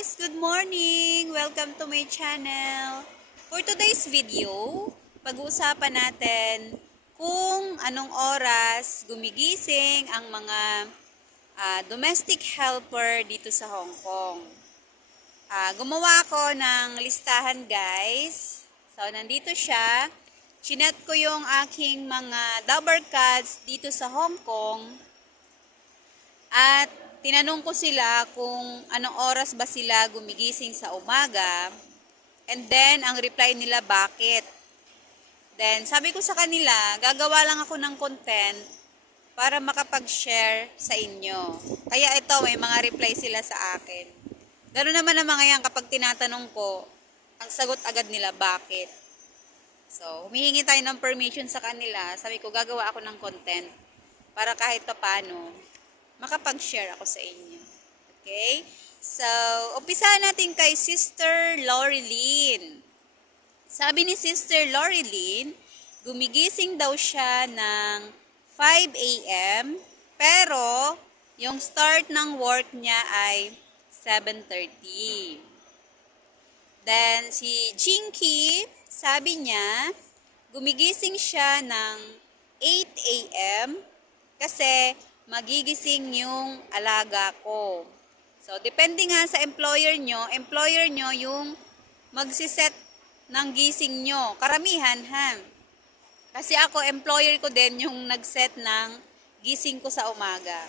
guys! Good morning! Welcome to my channel. For today's video, pag-uusapan natin kung anong oras gumigising ang mga ah, domestic helper dito sa Hong Kong. Ah, gumawa ako ng listahan guys. So, nandito siya. Chinat ko yung aking mga double cards dito sa Hong Kong. At tinanong ko sila kung anong oras ba sila gumigising sa umaga. And then, ang reply nila, bakit? Then, sabi ko sa kanila, gagawa lang ako ng content para makapag-share sa inyo. Kaya ito, may mga reply sila sa akin. Ganoon naman ang mga yan kapag tinatanong ko, ang sagot agad nila, bakit? So, humihingi tayo ng permission sa kanila. Sabi ko, gagawa ako ng content para kahit pa paano, makapag-share ako sa inyo. Okay? So, umpisahan natin kay Sister Loreline. Sabi ni Sister Loreline, gumigising daw siya ng 5 a.m. Pero, yung start ng work niya ay 7.30. Then, si Jinky, sabi niya, gumigising siya ng 8 a.m. kasi magigising yung alaga ko. So, depende nga sa employer nyo, employer nyo yung magsiset ng gising nyo. Karamihan, ha? Kasi ako, employer ko din yung nagset ng gising ko sa umaga.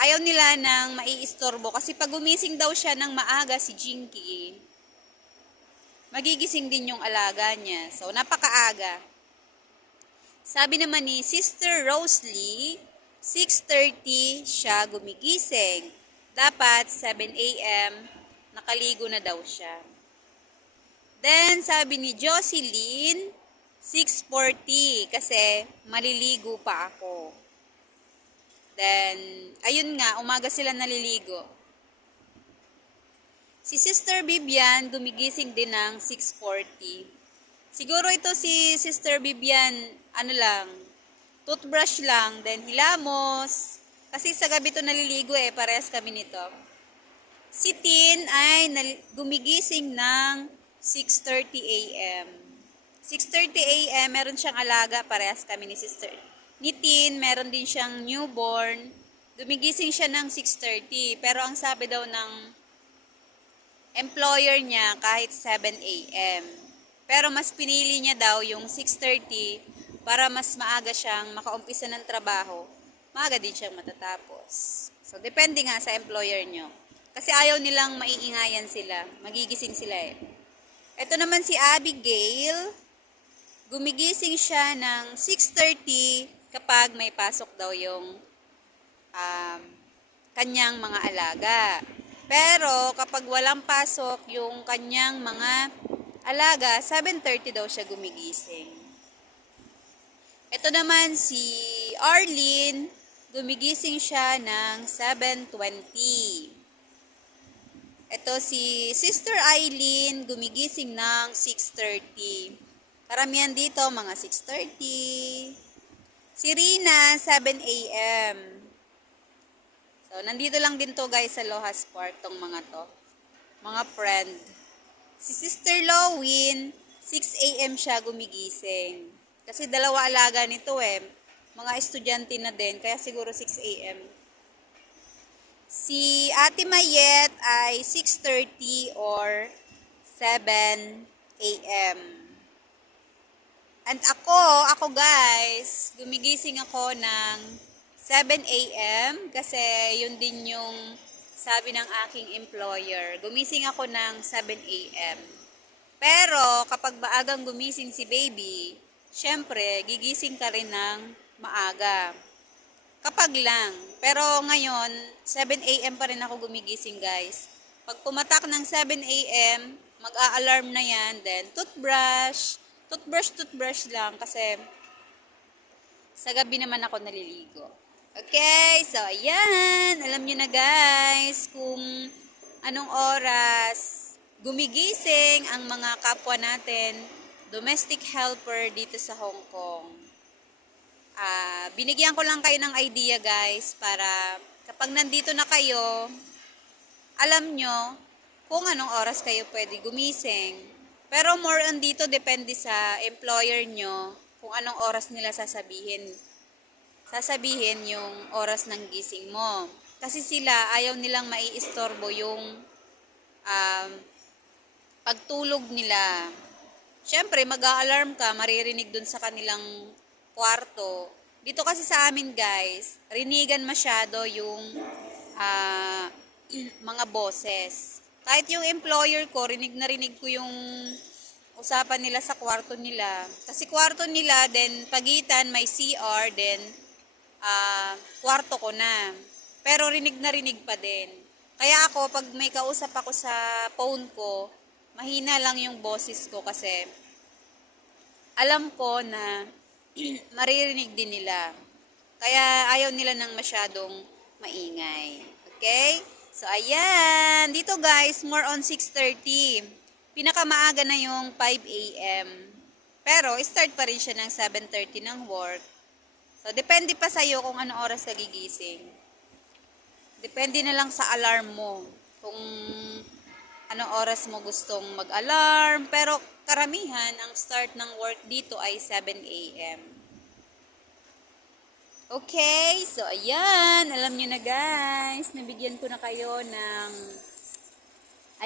Ayaw nila ng maiistorbo kasi pag gumising daw siya ng maaga si Jinky, magigising din yung alaga niya. So, napakaaga. Sabi naman ni Sister Rosalie, 6.30 siya gumigising. Dapat 7 a.m. nakaligo na daw siya. Then, sabi ni Jocelyn, 6.40 kasi maliligo pa ako. Then, ayun nga, umaga sila naliligo. Si Sister Bibian gumigising din ng 6.40. Siguro ito si Sister Bibian, ano lang, toothbrush lang, then hilamos. Kasi sa gabi to naliligo eh, parehas kami nito. Si Tin ay gumigising ng 6.30 a.m. 6.30 a.m. meron siyang alaga, parehas kami ni Sister. Ni Tin, meron din siyang newborn. Gumigising siya ng 6.30. Pero ang sabi daw ng employer niya kahit 7 a.m. Pero mas pinili niya daw yung 6.30 para mas maaga siyang makaumpisa ng trabaho. Maaga din siyang matatapos. So, depende nga sa employer nyo. Kasi ayaw nilang maiingayan sila. Magigising sila eh. Ito naman si Abigail. Gumigising siya ng 6.30 kapag may pasok daw yung um, kanyang mga alaga. Pero kapag walang pasok yung kanyang mga alaga, 7.30 daw siya gumigising. Ito naman si Arlene, gumigising siya ng 7.20. Ito si Sister Eileen, gumigising ng 6.30. Karamihan dito, mga 6.30. Si Rina, 7 a.m. So, nandito lang din to guys sa Lohas Park, tong mga to. Mga friend. Si Sister Lowin, 6 a.m. siya gumigising. Kasi dalawa alaga nito eh. Mga estudyante na din, kaya siguro 6 a.m. Si Ate Mayet ay 6.30 or 7 a.m. And ako, ako guys, gumigising ako ng 7 a.m. kasi yun din yung sabi ng aking employer. Gumising ako ng 7 a.m. Pero kapag maagang gumising si baby, syempre, gigising ka rin ng maaga. Kapag lang. Pero ngayon, 7 a.m. pa rin ako gumigising guys. Pag pumatak ng 7 a.m., mag-a-alarm na yan. Then, toothbrush. Toothbrush, toothbrush lang kasi sa gabi naman ako naliligo. Okay, so ayan. Alam nyo na guys kung anong oras gumigising ang mga kapwa natin, domestic helper dito sa Hong Kong. Ah, binigyan ko lang kayo ng idea guys para kapag nandito na kayo, alam nyo kung anong oras kayo pwede gumising. Pero more on dito, depende sa employer nyo kung anong oras nila sasabihin. Sasabihin yung oras ng gising mo. Kasi sila, ayaw nilang maiistorbo yung um, pagtulog nila. Siyempre, mag-a-alarm ka, maririnig dun sa kanilang kwarto. Dito kasi sa amin, guys, rinigan masyado yung ah, mga boses. Kahit yung employer ko, rinig na rinig ko yung usapan nila sa kwarto nila. Kasi kwarto nila, then pagitan may CR, then ah, kwarto ko na. Pero rinig na rinig pa din. Kaya ako, pag may kausap ako sa phone ko, mahina lang yung boses ko kasi alam ko na maririnig din nila. Kaya ayaw nila ng masyadong maingay. Okay? So, ayan. Dito guys, more on 6.30. Pinakamaaga na yung 5 a.m. Pero, start pa rin siya ng 7.30 ng work. So, depende pa sa'yo kung ano oras ka gigising. Depende na lang sa alarm mo. Kung anong oras mo gustong mag-alarm. Pero karamihan, ang start ng work dito ay 7 a.m. Okay, so ayan. Alam nyo na guys, nabigyan ko na kayo ng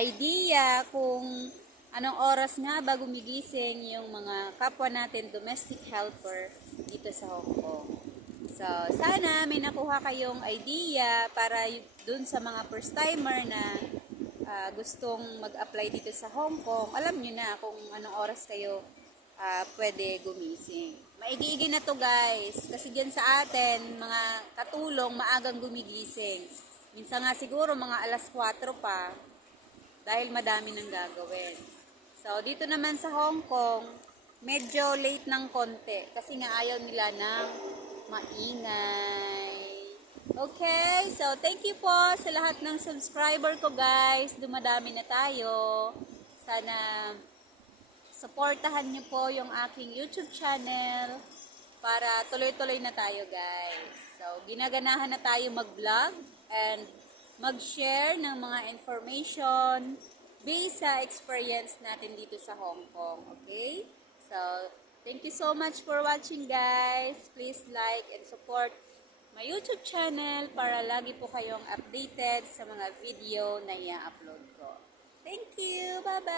idea kung anong oras nga ba gumigising yung mga kapwa natin domestic helper dito sa Hong Kong. So, sana may nakuha kayong idea para dun sa mga first timer na ah, gustong mag-apply dito sa Hong Kong. Alam nyo na kung anong oras kayo ah, pwede gumising. Maigi-igi na to guys. Kasi dyan sa atin, mga katulong, maagang gumigising. Minsan nga siguro mga alas 4 pa dahil madami nang gagawin. So, dito naman sa Hong Kong, medyo late ng konti kasi nga ayaw nila ng maingay. Okay, so thank you po sa lahat ng subscriber ko guys. Dumadami na tayo. Sana supportahan niyo po yung aking YouTube channel para tuloy-tuloy na tayo guys. So, ginaganahan na tayo mag-vlog and mag-share ng mga information based sa experience natin dito sa Hong Kong. Okay? So, thank you so much for watching guys. Please like and support my YouTube channel para lagi po kayong updated sa mga video na i-upload ko. Thank you! Bye-bye!